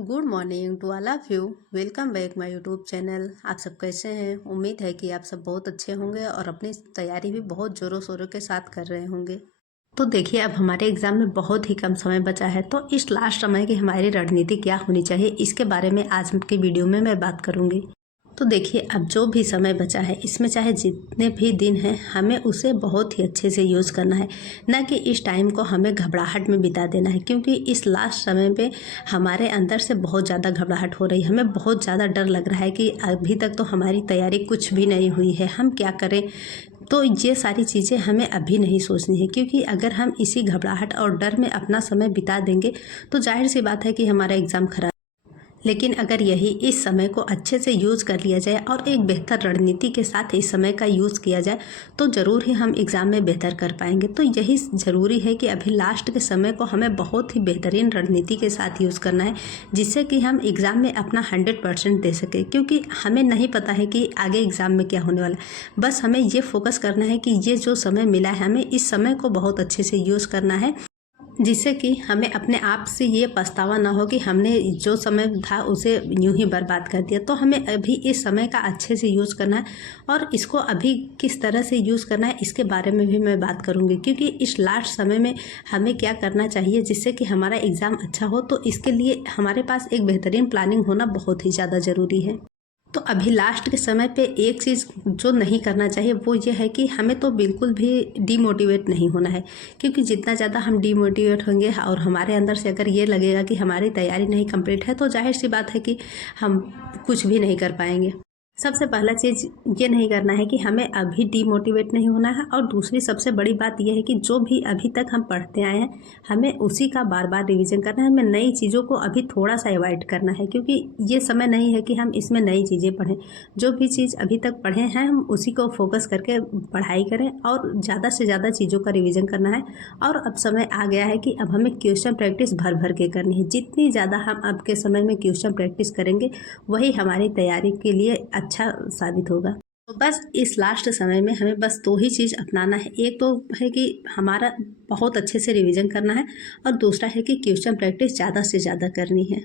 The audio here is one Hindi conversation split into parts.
Good morning to all of you. Welcome back my YouTube channel. आप सब कैसे हैं? उम्मीद है कि आप सब बहुत अच्छे होंगे और अपनी तैयारी भी बहुत ज़ोरों शोरों के साथ कर रहे होंगे। तो देखिए, अब हमारे एग्ज़ाम में बहुत ही कम समय बचा है, तो इस लास्ट समय की हमारी रणनीति क्या होनी चाहिए, इसके बारे में आज की वीडियो में मैं बात करूँगी। तो देखिए, अब जो भी समय बचा है इसमें चाहे जितने भी दिन हैं, हमें उसे बहुत ही अच्छे से यूज़ करना है, ना कि इस टाइम को हमें घबराहट में बिता देना है। क्योंकि इस लास्ट समय पे हमारे अंदर से बहुत ज़्यादा घबराहट हो रही है, हमें बहुत ज़्यादा डर लग रहा है कि अभी तक तो हमारी तैयारी कुछ भी नहीं हुई है, हम क्या करें। तो ये सारी चीज़ें हमें अभी नहीं सोचनी है, क्योंकि अगर हम इसी घबराहट और डर में अपना समय बिता देंगे तो जाहिर सी बात है कि हमारा एग्ज़ाम खराब। लेकिन अगर यही इस समय को अच्छे से यूज़ कर लिया जाए और एक बेहतर रणनीति के साथ इस समय का यूज़ किया जाए तो ज़रूर ही हम एग्ज़ाम में बेहतर कर पाएंगे। तो यही ज़रूरी है कि अभी लास्ट के समय को हमें बहुत ही बेहतरीन रणनीति के साथ यूज़ करना है, जिससे कि हम एग्ज़ाम में अपना 100% दे सकें। क्योंकि हमें नहीं पता है कि आगे एग्ज़ाम में क्या होने वाला है, बस हमें ये फोकस करना है कि ये जो समय मिला है हमें इस समय को बहुत अच्छे से यूज़ करना है, जिससे कि हमें अपने आप से ये पछतावा ना हो कि हमने जो समय था उसे यूं ही बर्बाद कर दिया। तो हमें अभी इस समय का अच्छे से यूज़ करना है और इसको अभी किस तरह से यूज़ करना है इसके बारे में भी मैं बात करूंगी। क्योंकि इस लास्ट समय में हमें क्या करना चाहिए जिससे कि हमारा एग्ज़ाम अच्छा हो, तो इसके लिए हमारे पास एक बेहतरीन प्लानिंग होना बहुत ही ज़्यादा ज़रूरी है। तो अभी लास्ट के समय पे एक चीज़ जो नहीं करना चाहिए वो ये है कि हमें तो बिल्कुल भी डीमोटिवेट नहीं होना है। क्योंकि जितना ज़्यादा हम डीमोटिवेट होंगे और हमारे अंदर से अगर ये लगेगा कि हमारी तैयारी नहीं कंप्लीट है, तो जाहिर सी बात है कि हम कुछ भी नहीं कर पाएंगे। सबसे पहला चीज़ ये नहीं करना है कि हमें अभी डीमोटिवेट नहीं होना है, और दूसरी सबसे बड़ी बात यह है कि जो भी अभी तक हम पढ़ते आए हैं हमें उसी का बार बार रिवीजन करना है। हमें नई चीज़ों को अभी थोड़ा सा अवॉइड करना है, क्योंकि ये समय नहीं है कि हम इसमें नई चीज़ें पढ़ें। जो भी चीज़ अभी तक पढ़े हैं हम उसी को फोकस करके पढ़ाई करें और ज़्यादा से ज़्यादा चीज़ों का रिविज़न करना है। और अब समय आ गया है कि अब हमें क्वेश्चन प्रैक्टिस भर भर के करनी है। जितनी ज़्यादा हम अब के समय में क्वेश्चन प्रैक्टिस करेंगे वही हमारी तैयारी के लिए अच्छा साबित होगा। तो बस इस लास्ट समय में हमें बस दो ही चीज़ अपनाना है। एक तो है कि हमारा बहुत अच्छे से रिवीजन करना है, और दूसरा है कि क्वेश्चन प्रैक्टिस ज़्यादा से ज़्यादा करनी है।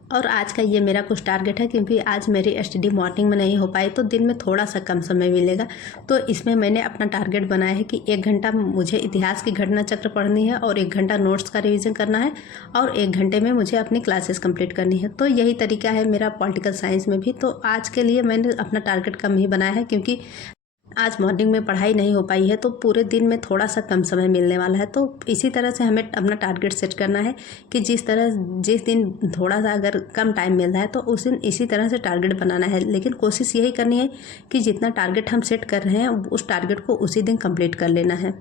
और आज का ये मेरा कुछ टारगेट है, क्योंकि आज मेरी स्टडी मॉर्निंग में नहीं हो पाई तो दिन में थोड़ा सा कम समय मिलेगा। तो इसमें मैंने अपना टारगेट बनाया है कि 1 घंटा मुझे इतिहास की घटना चक्र पढ़नी है और 1 घंटा नोट्स का रिवीजन करना है, और 1 घंटे में मुझे अपनी क्लासेस कंप्लीट करनी है। तो यही तरीका है मेरा पॉलिटिकल साइंस में भी। तो आज के लिए मैंने अपना टारगेट कम ही बनाया है, क्योंकि आज मॉर्निंग में पढ़ाई नहीं हो पाई है तो पूरे दिन में थोड़ा सा कम समय मिलने वाला है। तो इसी तरह से हमें अपना टारगेट सेट करना है कि जिस दिन थोड़ा सा अगर कम टाइम मिल रहा है तो उस दिन इसी तरह से टारगेट बनाना है। लेकिन कोशिश यही करनी है कि जितना टारगेट हम सेट कर रहे हैं उस टारगेट को उसी दिन कंप्लीट कर लेना है।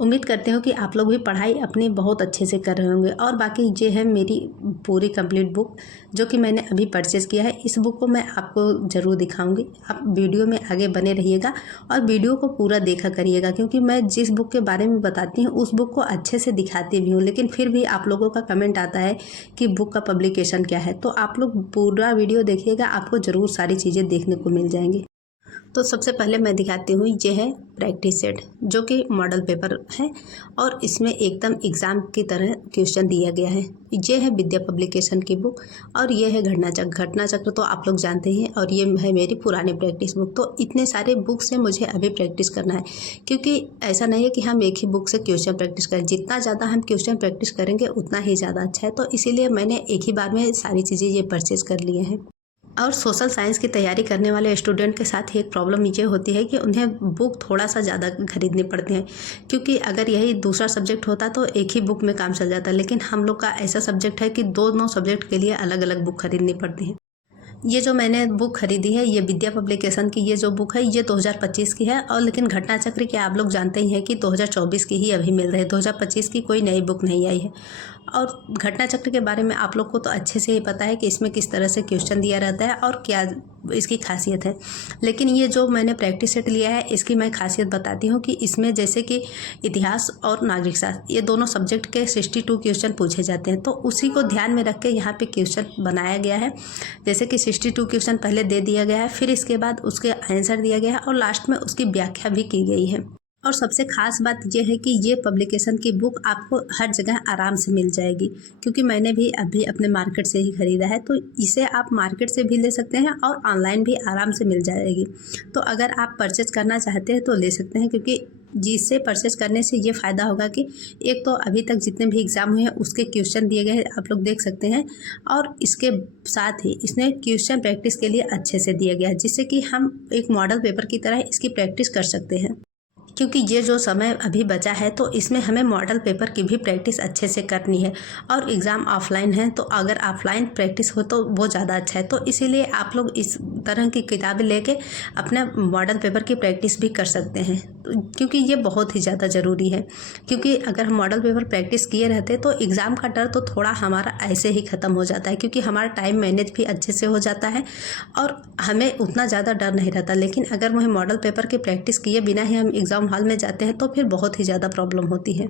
उम्मीद करती हूँ कि आप लोग भी पढ़ाई अपनी बहुत अच्छे से कर रहे होंगे। और बाकी ये है मेरी पूरी कंप्लीट बुक जो कि मैंने अभी परचेज़ किया है। इस बुक को मैं आपको ज़रूर दिखाऊंगी। आप वीडियो में आगे बने रहिएगा और वीडियो को पूरा देखा करिएगा, क्योंकि मैं जिस बुक के बारे में बताती हूँ उस बुक को अच्छे से दिखाती भी हूँ, लेकिन फिर भी आप लोगों का कमेंट आता है कि बुक का पब्लिकेशन क्या है। तो आप लोग पूरा वीडियो देखिएगा, आपको ज़रूर सारी चीज़ें देखने को मिल जाएंगी। तो सबसे पहले मैं दिखाती हूँ, ये है प्रैक्टिस सेट जो कि मॉडल पेपर है और इसमें एकदम एग्ज़ाम की तरह क्वेश्चन दिया गया है। ये है विद्या पब्लिकेशन की बुक, और ये है घटना चक्र तो आप लोग जानते ही हैं, और ये है मेरी पुरानी प्रैक्टिस बुक। तो इतने सारे बुक से मुझे अभी प्रैक्टिस करना है, क्योंकि ऐसा नहीं है कि हम एक ही बुक से क्वेश्चन प्रैक्टिस करें। जितना ज़्यादा हम क्वेश्चन प्रैक्टिस करेंगे उतना ही ज़्यादा अच्छा है। तो इसीलिए मैंने एक ही बार में सारी चीज़ें ये परचेज़ कर लिए हैं। और सोशल साइंस की तैयारी करने वाले स्टूडेंट के साथ ही एक प्रॉब्लम ये होती है कि उन्हें बुक थोड़ा सा ज़्यादा खरीदनी पड़ती है, क्योंकि अगर यही दूसरा सब्जेक्ट होता तो एक ही बुक में काम चल जाता। लेकिन हम लोग का ऐसा सब्जेक्ट है कि दोनों सब्जेक्ट के लिए अलग अलग बुक खरीदनी पड़ती है। ये जो मैंने बुक खरीदी है, ये विद्या पब्लिकेशन की ये जो बुक है ये 2025 की है। और लेकिन घटना चक्र के आप लोग जानते ही हैं कि 2024 की ही अभी मिल रही है, 2025 की कोई नई बुक नहीं आई है। और घटना चक्र के बारे में आप लोग को तो अच्छे से ही पता है कि इसमें किस तरह से क्वेश्चन दिया रहता है और क्या इसकी खासियत है। लेकिन ये जो मैंने प्रैक्टिस सेट लिया है इसकी मैं खासियत बताती हूँ कि इसमें जैसे कि इतिहास और नागरिक शास्त्र ये दोनों सब्जेक्ट के 62 क्वेश्चन पूछे जाते हैं। तो उसी को ध्यान में रख के यहाँ पे क्वेश्चन बनाया गया है। जैसे कि 62 क्वेश्चन पहले दे दिया गया है, फिर इसके बाद उसके आंसर दिया गया है और लास्ट में उसकी व्याख्या भी की गई है। और सबसे ख़ास बात ये है कि ये पब्लिकेशन की बुक आपको हर जगह आराम से मिल जाएगी, क्योंकि मैंने भी अभी अपने मार्केट से ही ख़रीदा है। तो इसे आप मार्केट से भी ले सकते हैं और ऑनलाइन भी आराम से मिल जाएगी। तो अगर आप परचेज करना चाहते हैं तो ले सकते हैं, क्योंकि जिससे परचेज करने से ये फ़ायदा होगा कि एक तो अभी तक जितने भी एग्ज़ाम हुए हैं उसके क्वेश्चन दिए गए हैं, आप लोग देख सकते हैं। और इसके साथ ही इसमें क्वेश्चन प्रैक्टिस के लिए अच्छे से दिया गया है, जिससे कि हम एक मॉडल पेपर की तरह इसकी प्रैक्टिस कर सकते हैं। क्योंकि ये जो समय अभी बचा है तो इसमें हमें मॉडल पेपर की भी प्रैक्टिस अच्छे से करनी है। और एग्ज़ाम ऑफलाइन है, तो अगर ऑफलाइन प्रैक्टिस हो तो वो ज़्यादा अच्छा है। तो इसीलिए आप लोग इस तरह की किताबें लेके अपना मॉडल पेपर की प्रैक्टिस भी कर सकते हैं, क्योंकि ये बहुत ही ज़्यादा ज़रूरी है। क्योंकि अगर हम मॉडल पेपर प्रैक्टिस किए रहते तो एग्ज़ाम का डर तो थोड़ा हमारा ऐसे ही ख़त्म हो जाता है, क्योंकि हमारा टाइम मैनेज भी अच्छे से हो जाता है और हमें उतना ज़्यादा डर नहीं रहता। लेकिन अगर वह मॉडल पेपर की प्रैक्टिस किए बिना ही हम एग्ज़ाम हॉल में जाते हैं तो फिर बहुत ही ज़्यादा प्रॉब्लम होती है।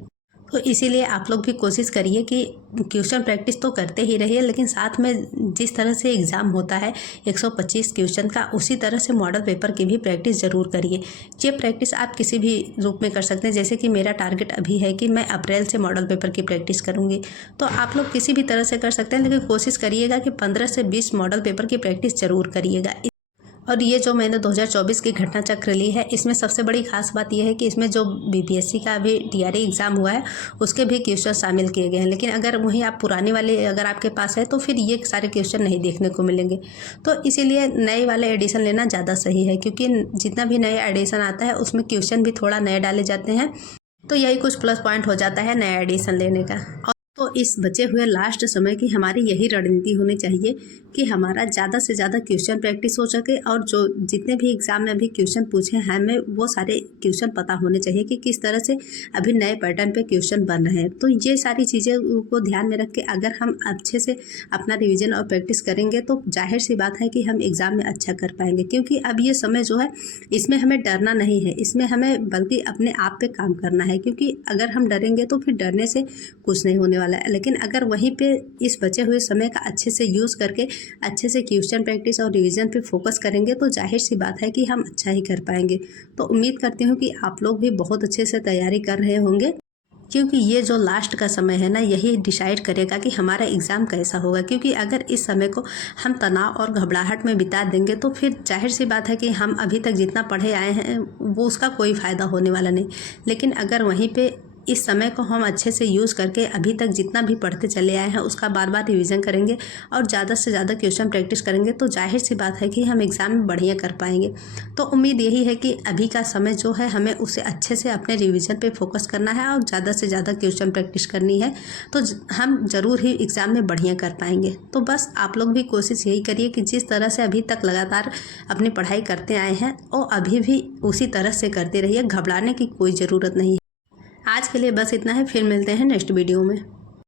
तो इसीलिए आप लोग भी कोशिश करिए कि क्वेश्चन प्रैक्टिस तो करते ही रहिए, लेकिन साथ में जिस तरह से एग्ज़ाम होता है 125 क्वेश्चन का, उसी तरह से मॉडल पेपर की भी प्रैक्टिस ज़रूर करिए। ये प्रैक्टिस आप किसी भी रूप में कर सकते हैं, जैसे कि मेरा टारगेट अभी है कि मैं अप्रैल से मॉडल पेपर की प्रैक्टिस करूँगी। तो आप लोग किसी भी तरह से कर सकते हैं, लेकिन कोशिश करिएगा कि 15 से 20 मॉडल पेपर की प्रैक्टिस ज़रूर करिएगा। और ये जो मैंने 2024 की घटना चक्र ली है, इसमें सबसे बड़ी खास बात यह है कि इसमें जो बीपीएससी का अभी टीआरई एग्ज़ाम हुआ है उसके भी क्वेश्चन शामिल किए गए हैं। लेकिन अगर वहीं आप पुराने वाले अगर आपके पास है तो फिर ये सारे क्वेश्चन नहीं देखने को मिलेंगे। तो इसीलिए नए वाले एडिशन लेना ज़्यादा सही है, क्योंकि जितना भी नया एडिशन आता है उसमें क्वेश्चन भी थोड़ा नए डाले जाते हैं। तो यही कुछ प्लस पॉइंट हो जाता है नया एडिशन लेने का। तो इस बचे हुए लास्ट समय की हमारी यही रणनीति होनी चाहिए कि हमारा ज़्यादा से ज़्यादा क्वेश्चन प्रैक्टिस हो सके, और जो जितने भी एग्ज़ाम में अभी क्वेश्चन पूछे हैं हमें वो सारे क्वेश्चन पता होने चाहिए कि किस तरह से अभी नए पैटर्न पे क्वेश्चन बन रहे हैं। तो ये सारी चीज़ें को ध्यान में रख के अगर हम अच्छे से अपना रिविज़न और प्रैक्टिस करेंगे तो जाहिर सी बात है कि हम एग्ज़ाम में अच्छा कर पाएंगे। क्योंकि अब ये समय जो है इसमें हमें डरना नहीं है, इसमें हमें बल्कि अपने आप पे काम करना है। क्योंकि अगर हम डरेंगे तो फिर डरने से कुछ नहीं होने वाला है। लेकिन अगर वहीं पे इस बचे हुए समय का अच्छे से यूज़ करके अच्छे से क्वेश्चन प्रैक्टिस और रिवीजन पे फोकस करेंगे तो जाहिर सी बात है कि हम अच्छा ही कर पाएंगे। तो उम्मीद करती हूँ कि आप लोग भी बहुत अच्छे से तैयारी कर रहे होंगे, क्योंकि ये जो लास्ट का समय है ना, यही डिसाइड करेगा कि हमारा एग्ज़ाम कैसा होगा। क्योंकि अगर इस समय को हम तनाव और घबराहट में बिता देंगे तो फिर जाहिर सी बात है कि हम अभी तक जितना पढ़े आए हैं वो उसका कोई फ़ायदा होने वाला नहीं। लेकिन अगर वहीं पे इस समय को हम अच्छे से यूज़ करके अभी तक जितना भी पढ़ते चले आए हैं उसका बार बार रिवीजन करेंगे और ज़्यादा से ज़्यादा क्वेश्चन प्रैक्टिस करेंगे तो जाहिर सी बात है कि हम एग्ज़ाम में बढ़िया कर पाएंगे। तो उम्मीद यही है कि अभी का समय जो है हमें उसे अच्छे से अपने रिवीजन पे फोकस करना है और ज़्यादा से ज़्यादा क्वेश्चन प्रैक्टिस करनी है, तो हम ज़रूर ही एग्ज़ाम में बढ़िया कर पाएंगे। तो बस आप लोग भी कोशिश यही करिए कि जिस तरह से अभी तक लगातार अपनी पढ़ाई करते आए हैं और अभी भी उसी तरह से करते रहिए, घबराने की कोई ज़रूरत नहीं है। आज के लिए बस इतना है, फिर मिलते हैं नेक्स्ट वीडियो में।